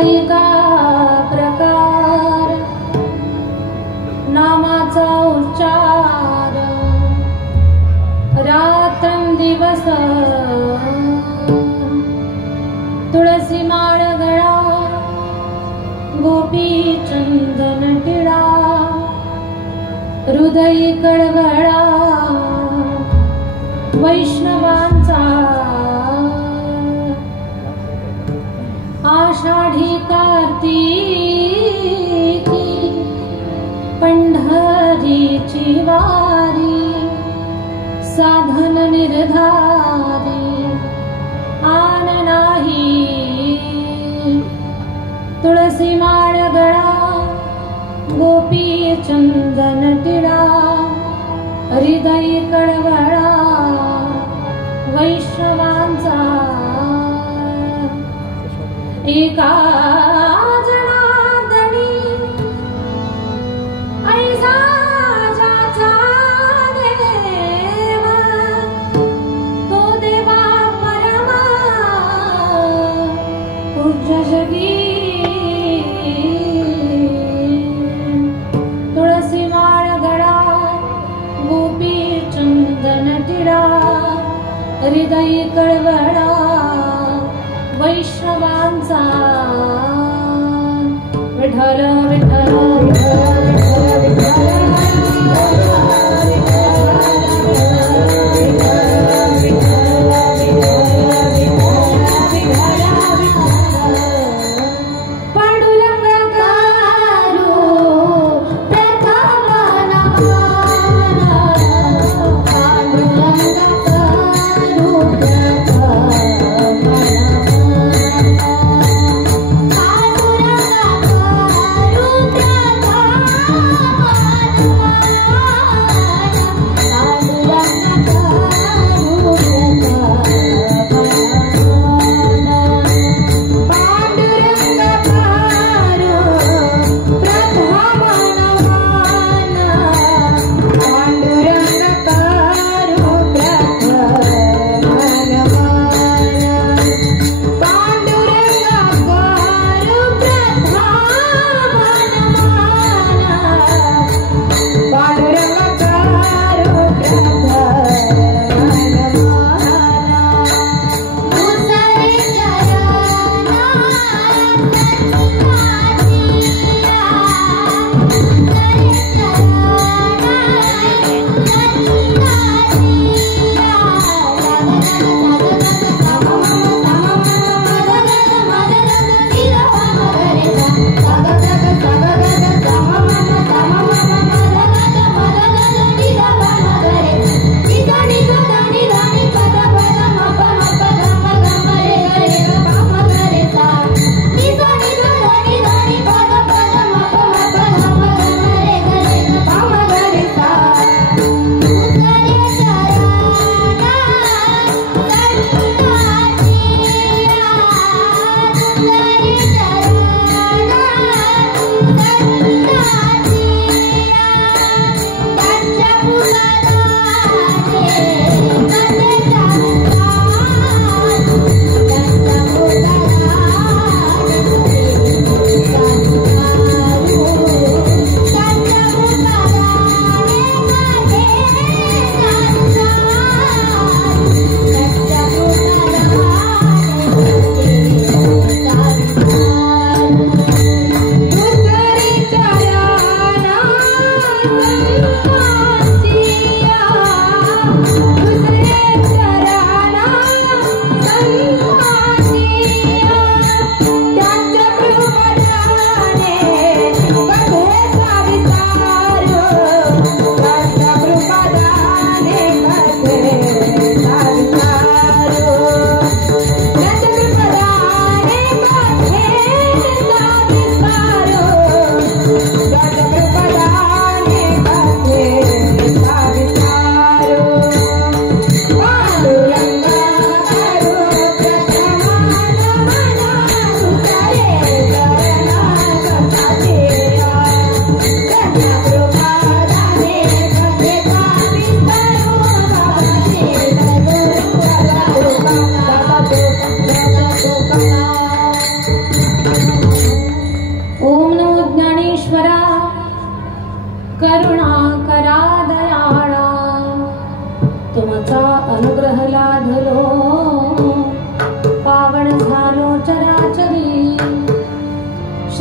ऐका प्रकार नामाचा उच्चार रात्रंदिवस तुळसी माळ गळा गोपी चंदन टिळा हृदय कळवळा वैष्णवांचा आषाढी कार्तिकी पंढरीची वारी साधन निर्धारी आन नाही तुळसी माळ गळा गोपी चंदन टिळा हृदय कळवळा वैष्णवांचा एका जनार्दनी ऐसा ज्याचा देव तो देवा परमा पूज्य जगी तुळसी माळ गळा गोपी चंदन टिळा हृदय कळवळा वैष्णवांचा विठ्ठल विठ्ठल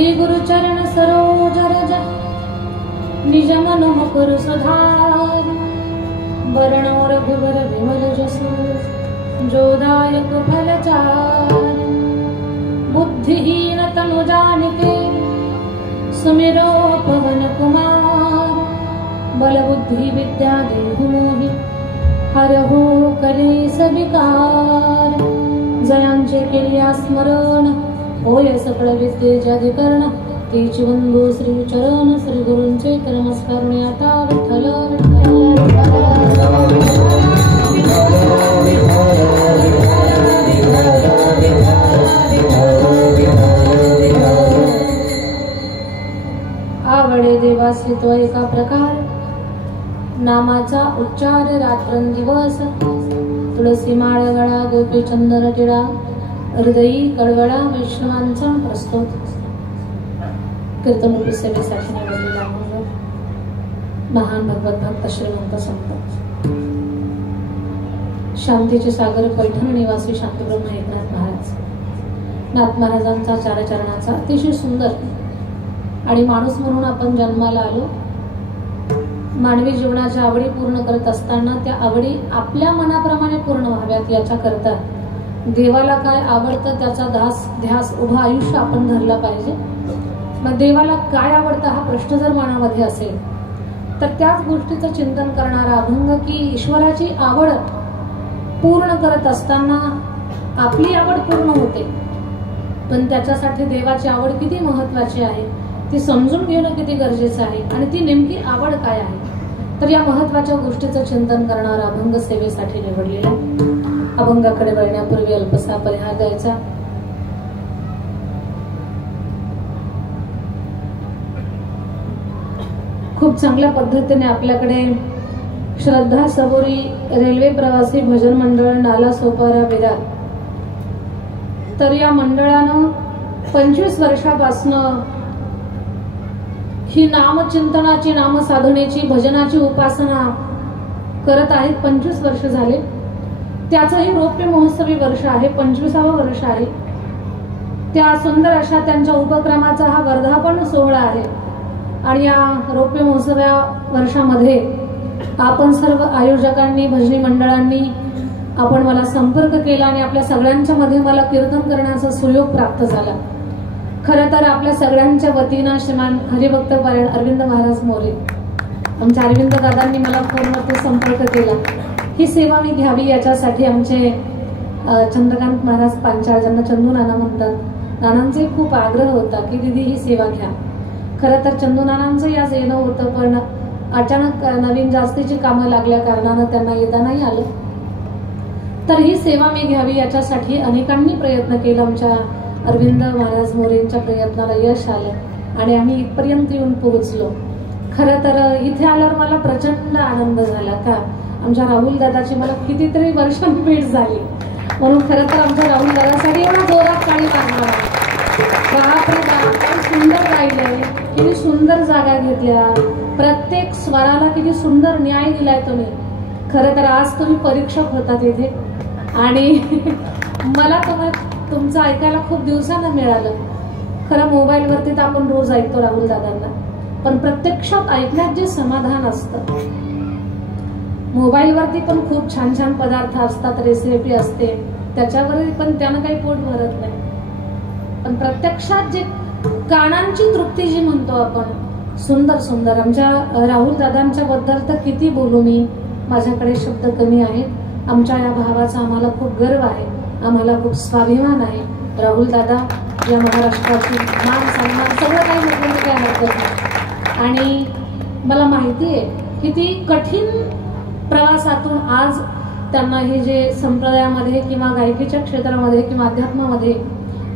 श्री गुरु चरण सरोज रज निज मन मुकुर सुधार वरणो रघुवर विमल जसु जोदायक फलचार बुद्धिहीन तनु जानिके सुमिरो पवन कुमार बल बुद्धि विद्या देहु मोहि हरहु कलेश विकार जयांचे केलिया स्मरण होय सकळ विद्येचे अधिकरण तेची वंदो श्री चरण श्री गुरूंचे नमस्कारुणी आता विठ्ठल आवडे देवासी तो एका प्रकार नामाचा उच्चार रात्रंदिवस तुळसी माळ गळा गोपी चंदन टिळा हृदयी कळवळा वैष्णवांचा प्रस्तुत कीर्तन सेवेसाठी निवडलेला महान भगवत भक्त श्रीमंत संत शांतीचे सागर पैठण निवासी शांतब्रह्म एकनाथ महाराज नाथ महाराजांचा चारचरणाचा अतिशय सुंदर आणि माणूस म्हणून आपण जन्माला आलो. मानवी जीवनाच्या आवडी पूर्ण करत असताना त्या आवडी आपल्या मनाप्रमाणे पूर्ण व्हाव्यात याच्या करता देवाला काय आवडतं त्याचा ध्यास उभं आयुष्य आपण धरला पाहिजे. मग देवाला काय आवडतं हा प्रश्न जर मनामध्ये असेल तर त्याच गोष्टीचं चिंतन करणारा अभंग की ईश्वराची आवड पूर्ण करत असताना आपली आवड पूर्ण होते पण त्याच्यासाठी देवाची आवड किती महत्वाची आहे ती समजून घेणं किती गरजेचं आहे आणि ती नेमकी आवड काय आहे. तर या महत्वाच्या गोष्टीचं चिंतन करणारा अभंग सेवेसाठी निवडलेला. अभंगाकडे वळण्यापूर्वी अल्पसा परिहार द्यायचा. खूप चांगल्या पद्धतीने आपल्याकडे श्रद्धा सबोरी रेल्वे प्रवासी भजन मंडळ नाला सोपारा विरार तर या मंडळानं 25 वर्षापासून ही नामचिंतनाची नामसाधनेची भजनाची उपासना करत आहेत. 25 वर्ष झाले. त्याचंही रौप्य महोत्सवी वर्ष आहे. 25वे वर्ष आहे. त्या सुंदर अशा त्यांच्या उपक्रमाचा हा वर्धापन सोहळा आहे आणि या रौप्य महोत्सव्या वर्षामध्ये आपण सर्व आयोजकांनी भजनी मंडळांनी आपण मला संपर्क केला आणि आपल्या सगळ्यांच्या मध्ये मला कीर्तन करण्याचा सुयोग प्राप्त झाला. खरं तर आपल्या सगळ्यांच्या वतीनं श्रीमान हरिभक्त पारायण अरविंद महाराज मोरे आमच्या अरविंद दादांनी मला फोनवरती संपर्क केला. ही सेवा मी घ्यावी याच्यासाठी आमचे चंद्रकांत महाराज पांचाळ ज्यांना चंदू नाना म्हणतात नानांचे खूप आग्रह होता की दीदी ही सेवा घ्या. खरं तर चंदू नानांचं याच येणं होतं पण अचानक नवीन जास्तीची कामं लागल्या कारणानं त्यांना येता नाही आलं. तर ही सेवा मी घ्यावी याच्यासाठी अनेकांनी प्रयत्न केला. आमच्या अरविंद महाराज मोरेंच्या प्रयत्नाला यश आलं आणि आम्ही इथपर्यंत येऊन पोहोचलो. खरं तर इथे आल्यावर मला प्रचंड आनंद झाला का आमच्या राहुल दादाची मला कितीतरी वर्षांनी भेट झाली म्हणून खरं तर आमच्या राहुल दादासाठी एवढा जोरात काळी लागणार. बापरे बाप किती सुंदर गायलंय किती सुंदर जागा घेतल्या प्रत्येक स्वराला किती सुंदर न्याय दिलाय तुम्ही. खरं तर आज तुम्ही परीक्षक होता तिथे आणि मला तुमचं ऐकायला खूप दिवसानं मिळालं. खरं मोबाईलवरती तर आपण रोज ऐकतो राहुल दादांना पण प्रत्यक्षात ऐकण्यात जे समाधान असतं मोबाईलवरती पण खूप छान छान पदार्थ असतात रेसिपी असते त्याच्यावरही पण त्यानं काही पोट भरत नाही पण प्रत्यक्षात जे कानांची तृप्ती जी म्हणतो आपण सुंदर सुंदर आमच्या राहुल दादांच्या बद्दल तर किती बोलू मी माझ्याकडे शब्द कमी आहेत. आमच्या या भावाचा आम्हाला खूप गर्व आहे आम्हाला खूप स्वाभिमान आहे. राहुल दादा या महाराष्ट्राची मान सन्मान सगळं काही म्हटलं काय हरकत नाही आणि मला माहिती आहे किती कठीण प्रवासातून आज त्यांना हे जे संप्रदायामध्ये किंवा गायकीच्या क्षेत्रामध्ये किंवा अध्यात्मामध्ये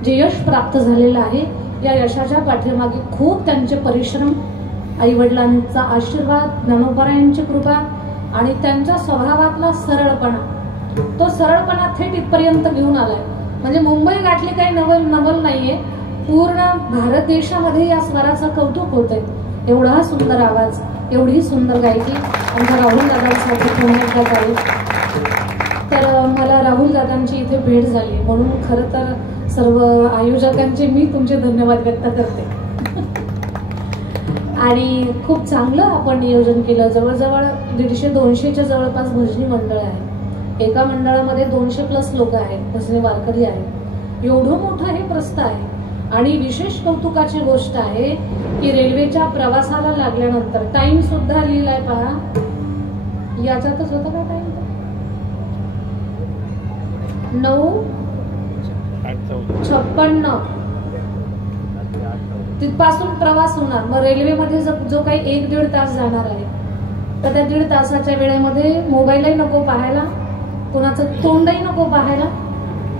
जे यश प्राप्त झालेलं आहे या यशाच्या पाठीमागे खूप त्यांचे परिश्रम आईवडिलांचा आशीर्वाद ज्ञानोबरायांची कृपा आणि त्यांच्या स्वभावातला सरळपणा तो सरळपणा थेट इथपर्यंत घेऊन आलाय. म्हणजे मुंबई गाठली काही नवल नाहीये पूर्ण भारत देशामध्ये या स्वराचं कौतुक होतंय. एवढा सुंदर आवाज एवढी सुंदर गायकी आमच्या राहुल दादांसाठी पुण्यात आहे. तर मला राहुल दादांची इथे भेट झाली म्हणून खरं तर सर्व आयोजकांचे मी तुमचे धन्यवाद व्यक्त करते. आणि खूप चांगलं आपण नियोजन केलं. जवळजवळ 150-200च्या जवळपास भजनी मंडळ आहे. एका मंडळामध्ये 200+ लोक आहेत, भजनी वारकरी आहेत. एवढं मोठं हे प्रस्थ आहे. आणि विशेष कौतुकाची गोष्ट आहे की रेल्वेच्या प्रवासाला लागल्यानंतर टाइम सुद्धा लिहिलाय पहा. याच्यातच होता का टाइम? 9:56 तिथपासून प्रवास होणार. मग रेल्वेमध्ये जो काही 1-1.5 तास जाणार आहे, तर त्या 1.5 तासाच्या वेळेमध्ये मोबाईलही नको पाहायला, कुणाचं तोंडही नको पाहायला,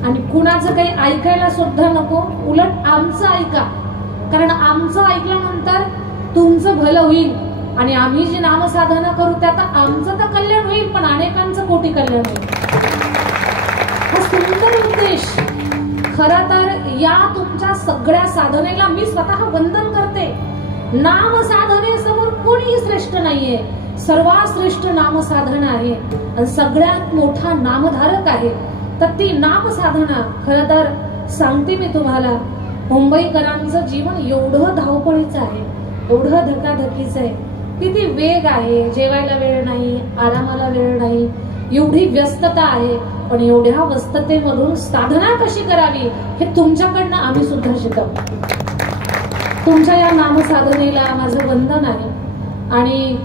आणि कुणाचं काही ऐकायला सुद्धा नको. उलट आमचं ऐका, कारण आमचं ऐकल्यानंतर तुमचं भलं होईल. आणि आम्ही जी नामसाधना करू त्यात आमचं तर कल्याण होईल, पण अनेकांचं कोटी कल्याण होईल. हा सुंदर उद्देश. खरा तर या तुमच्या सगळ्या साधनेला मी स्वतः वंदन करते. नाम साधनेसमोर कोणीही श्रेष्ठ नाहीये. सर्वात श्रेष्ठ नाम साधना आहे आणि सगळ्यात मोठा नामधारक आहे. तर ती नाम साधना खरं तर सांगते मी तुम्हाला, मुंबईकरांचं जीवन एवढं धावपळीचं आहे, एवढं धकाधकीचं आहे, किती वेग आहे, जेवायला वेळ नाही, आरामाला वेळ नाही, एवढी व्यस्तता आहे. पण एवढ्या व्यस्ततेमधून साधना कशी करावी हे तुमच्याकडनं आम्ही सुद्धा शिकवतो. तुमच्या या नामसाधनेला माझं वंदन आहे. आणि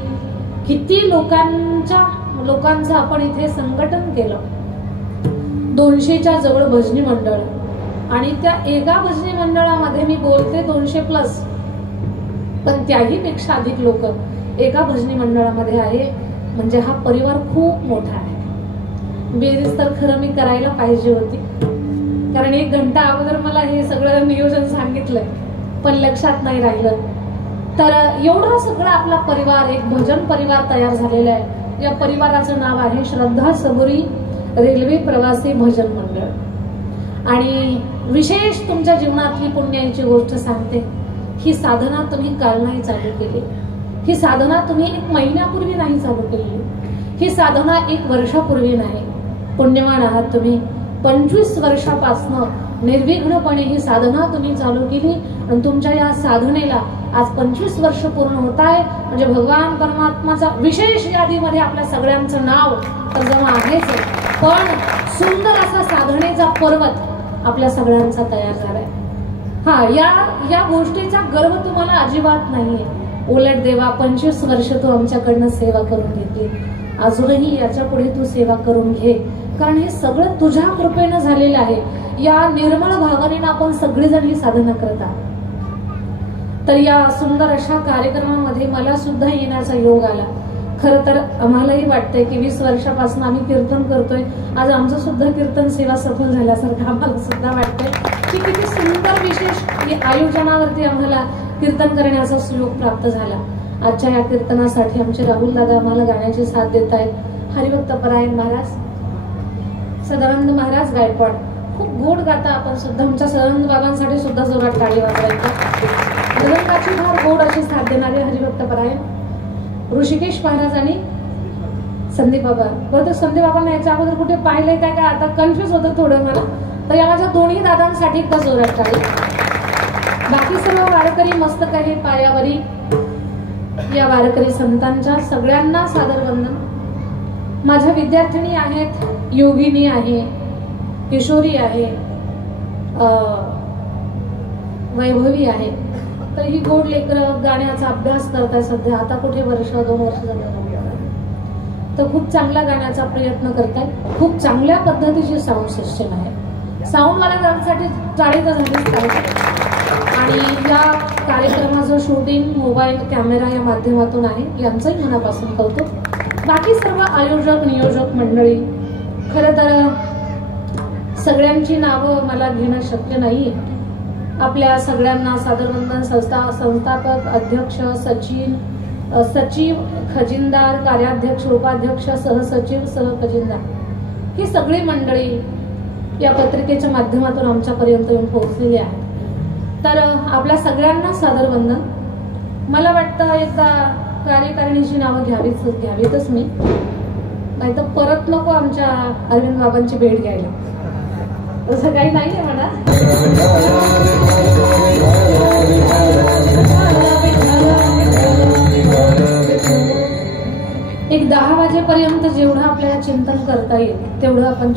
किती लोकांचं आपण इथे संघटन केलं. 200च्या जवळ भजनी मंडळ, आणि त्या एका भजनी मंडळामध्ये मी बोलते 200+, पण त्याही पेक्षा अधिक लोक एका भजनी मंडळामध्ये आहे. म्हणजे हा परिवार खूप मोठा आहे. बेरीज तर खरं मी करायला पाहिजे होती, कारण 1 घंटा अगोदर मला हे सगळं नियोजन सांगितलंय, पण लक्षात नाही राहिलं. तर एवढा सगळा आपला परिवार, एक भजन परिवार तयार झालेला आहे. या परिवाराचं नाव आहे श्रद्धा सबुरी रेल्वे प्रवासी भजन मंडळ. आणि विशेष तुमच्या जीवनातली पुण्याची गोष्ट सांगते. ही साधना तुम्ही काल नाही चालू केली, ही साधना तुम्ही 1 महिन्यापूर्वी नाही चालू केली, ही साधना 1 वर्षापूर्वी नाही. पुण्यवान आहात तुम्ही. 25 वर्षापासून निर्विघ्नपणे ही साधना तुम्ही चालू केली आणि तुमच्या या साधनेला आज 25 वर्ष पूर्ण होत आहे. म्हणजे भगवान परमात्माचा विशेष यादीमध्ये आपल्या सगळ्यांचं नाव तर जमा आहेच, पण सुंदर असा साधनेचा पर्वत आपल्या सगळ्यांचा तयार झालाय. या गोष्टीचा गर्व तुम्हाला अजिबात नाहीये. उलट देवा 25 वर्ष तू आमच्याकडनं सेवा करून घेतली, अजूनही याच्या पुढे तू सेवा करून घे, कारण हे सगळं तुझ्या कृपेनं झालेलं आहे. या निर्मळ भावनेनं आपण सगळेजण ही साधना करत आहोत. तर या सुंदर अशा कार्यक्रमामध्ये मला सुद्धा येण्याचा योग आला. खरं तर आम्हालाही वाटतंय की 20 वर्षापासून आम्ही कीर्तन करतोय. आज आमचं सुद्धा कीर्तन सेवा सफल झाल्यासारखं आम्हाला सुद्धा वाटतंय की किती सुंदर विशेष आयोजनावरती आम्हाला कीर्तन करण्याचा योग प्राप्त झाला. आजच्या या कीर्तनासाठी आमचे राहुल दादा आम्हाला गाण्याची साथ देत आहेत. हरिभक्त परायण महाराज, सदानंद महाराज गायकवाड खूप गोड गाता. आपण सुद्धा आमच्या सदानंद बाबांसाठी सुद्धा जोरात टाळी वाजवायची. मृदंगाची फार गोड अशी साथ देणारे हरिभक्त परायण ऋषिकेश महाराज आणि संदीप बाबा. बरं, संदीप बाबांना याच्या अगोदर कुठे पाहिलंय काय काय आता कन्फ्युज होतं थोडं मला. तर या माझ्या दोन्ही दादांसाठी एकदा जोरात टाळी. बाकी सर्व वारकरी मस्तक आहे पायावरी. या वारकरी संतांच्या सगळ्यांना सादर वंदन. माझ्या विद्यार्थिनी आहेत, योगिनी आहे, किशोरी आहे, वैभवी आहे. तर ही गोड लेकरं गाण्याचा अभ्यास करताय सध्या. आता कुठे 1-2 वर्ष झाले, तर खूप चांगला गाण्याचा प्रयत्न करताय. खूप चांगल्या पद्धतीची साऊंड सिस्टम आहे. साऊंडवाल्यांसाठी टाळी तर झालीच पाहिजे. आणि या कार्यक्रमाचं शूटिंग मोबाईल कॅमेरा या माध्यमातून आहे, यांचंही मनापासून कौतुक. बाकी सर्व आयोजक नियोजक मंडळी, खरं तर सगळ्यांची नावं मला घेणं शक्य नाही. आपल्या सगळ्यांना सादरवंदन. संस्थापक, अध्यक्ष, सचिव, खजिनदार, कार्याध्यक्ष, उपाध्यक्ष, सहसचिव, सहखजिनदार, ही सगळी मंडळी या पत्रिकेच्या माध्यमातून आमच्यापर्यंत येऊन पोहोचलेली आहे. तर आपल्या सगळ्यांना सादर वंदन. मला वाटतं एकदा कार्यकारिणीची नावं घ्यावीतच मी, नाही तर परत नको आमच्या अरविंद बाबांची भेट घ्यायला. तसं काही नाहीये म्हणा. एक 10 वाजेपर्यंत जेवढं आपल्याला चिंतन करता येईल तेवढं आपण